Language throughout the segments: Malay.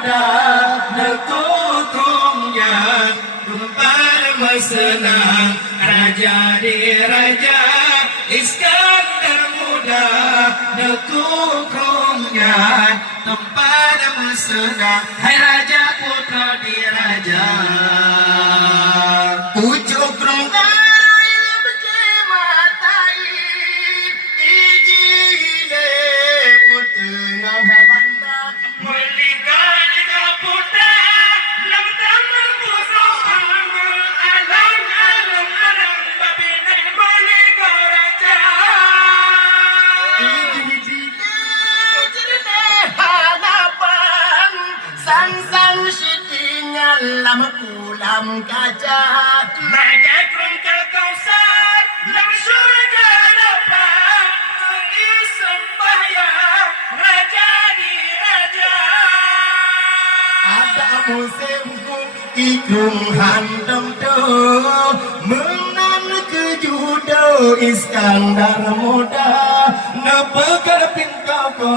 muda nekukungnya tumpah bersenang raja di raja Iskandar muda nekukungnya tumpah bersenang hai raja putra di raja pucuk rungkai lam kulam kaca naga kerungkel kausar lam surga dapat sembahyang raja di raja ada musimku ikung handam tu menan ke judo Iskandar muda nepekar pintau ko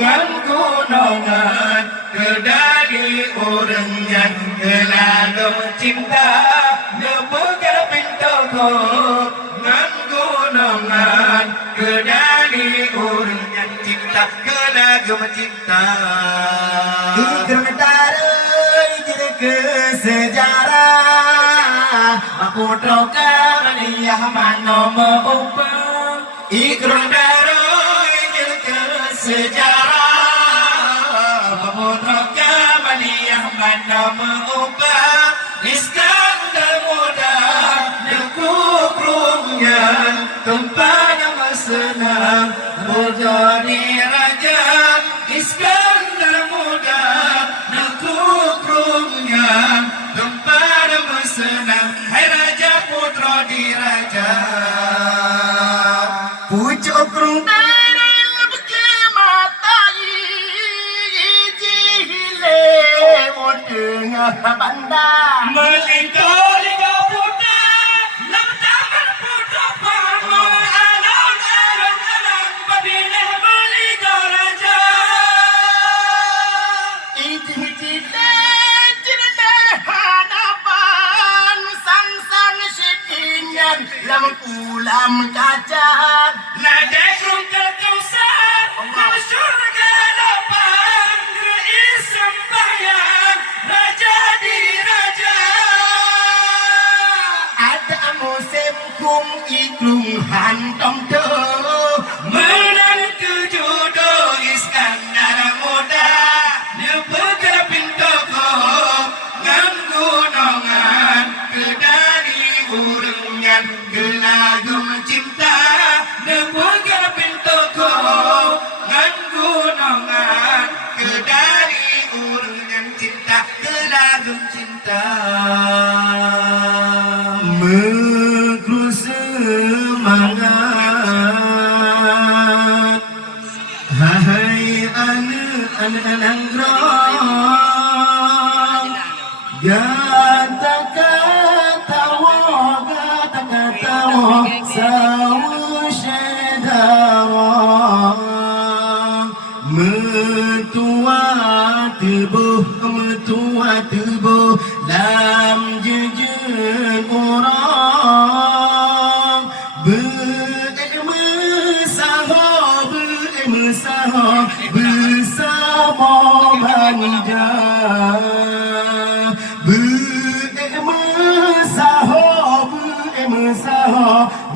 ngan gunungan kedadi orang yang gelagam cinta nepekar pintau ko ngan gunungan kedadi orang yang cinta gelagam cinta ikram tarai ke sejarah aku trokan ya mano maupa ikram tarai ke sejarah aku trokan ya mano maupa Iskandar muda nekukungnya tempat bersenang menjadi raja Iskandar muda nekukungnya tempat bersenang hai raja putra di raja pucuk rungkai berkematai jihile tengah bandar melingkari putra lam tangan putra pama alon babine malika raja ijile jirne hadapan sang sitinyan lam kulam kaca nada rungkal kausar lam surga dapat sembahyang raja di raja ada musim kum iklung hantam tu menan ke judo Iskandar muda nepekar pintau ko ngan gunungan kedari urungan gelagam cinta nepekar pintau ko ngan gunungan kedari urungan cinta gelagam cinta mengku semangat hai anak nanggrong gata katawa sawu syedara metua tubuh lam jejen orang bersama manja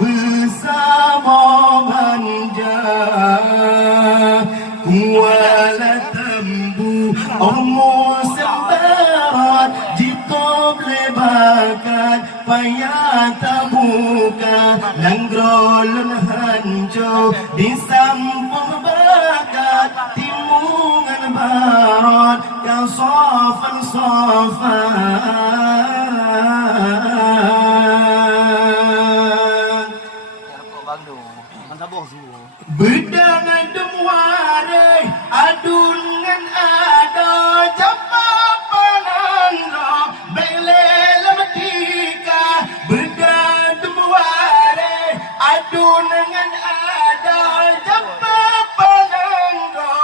bersama manja kuala tembu omong sembarat jitob lebakan payah tabuka langgrolun hancur di sampung bakat timungan barat kau sofan bedangan demware adungan ada japapanan lo belele metika bedangan demware adungan ada japapanan lo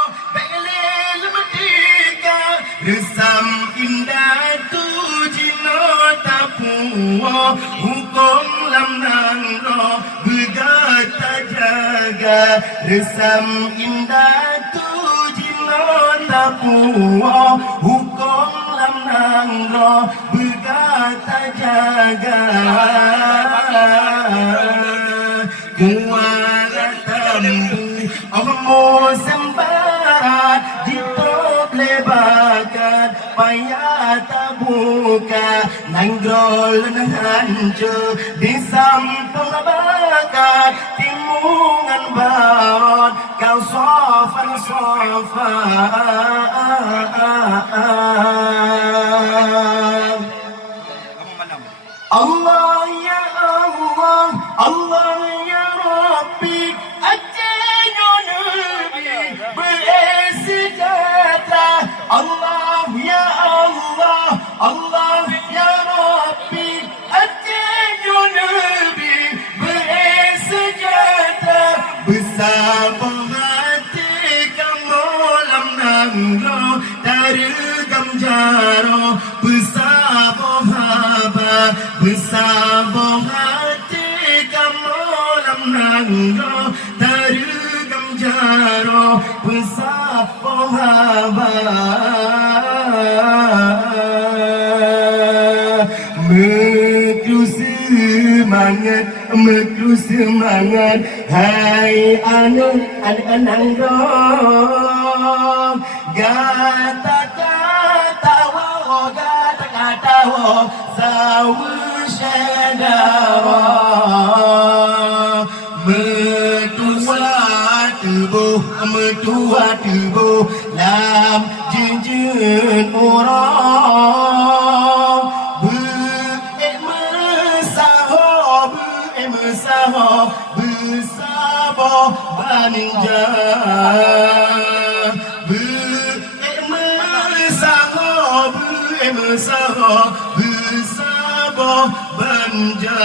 Resam indah tu jino tapuo hukum lam nang ro bergata jaga. Resam indah tu jino tapuo hukum lam nang ro bergata jaga. Kuala tambu Omo sembarat Jitop lebakan Payah tabuka Nangrol hancur Di sampung bakat Timungan baron Kau sofan Allah ya Allah Allah ya Rabbi Ajayo Nabi Bersejata Allah ya Allah Allah ya Rabbi Ajayo Nabi Bersejata Bersabung hati kamu lam nangro Dari gamjaro Bersabung haba Bersabung hati kamu lam nangro Dari gamjaro Bersabung haba Mekru semangat Hai anang-anang Gata-gata wo Gata-gata wo Zawu syadara Metua tubuh Lam jinjin orang Bersabah banija Bersabah banja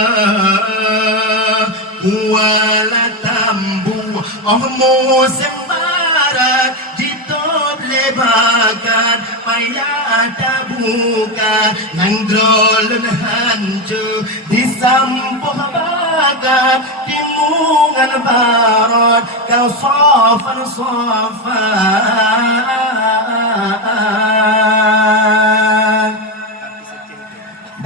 Kuala tambu Omo sembarat Jitop lebakan Payah tabuka Nangrolun hancur Di sampung bakat Timungan baron Kau sofan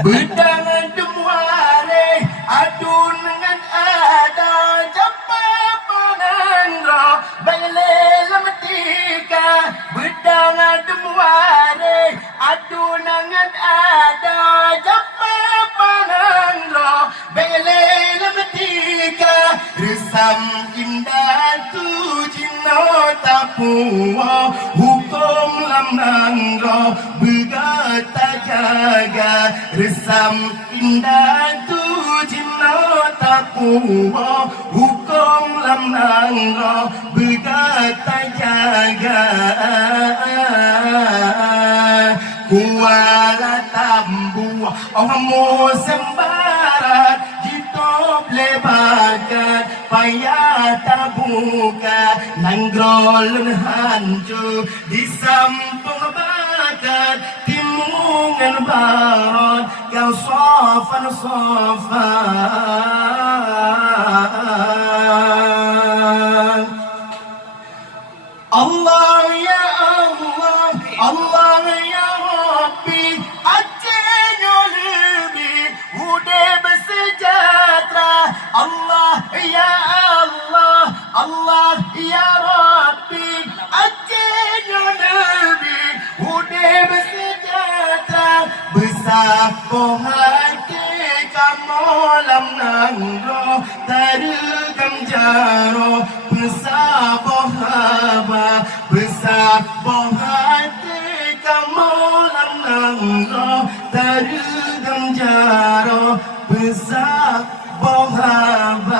Bedang demuare Adun dengan ada Japa penandra Bailela metika Bedang demuare Adun dengan ada Japa penandra Bailela metika Resam indah tu jino tapuo Hukum lam nangro Bergata jaga Resam indah tu jino tapuo Hukum lam nangro Bergata jaga Kuala tambu Omo sembarat Jitop lebakan Payah tabuka Nangrolun hancur Di sampung bakat Timungan baron Kau sofan Allah ya Allah Allah ya Rabbi Ajayo Nabi Udah bersejahtera Allah ya Allah Allah ya Rabbi Ajayo Nabi Udah bersejahtera Bersabung hati kamu lam nangro Dari gamjaro Bersabung haba Bersabung hati kamu lam nangro Dari gamjaro Bersabung haba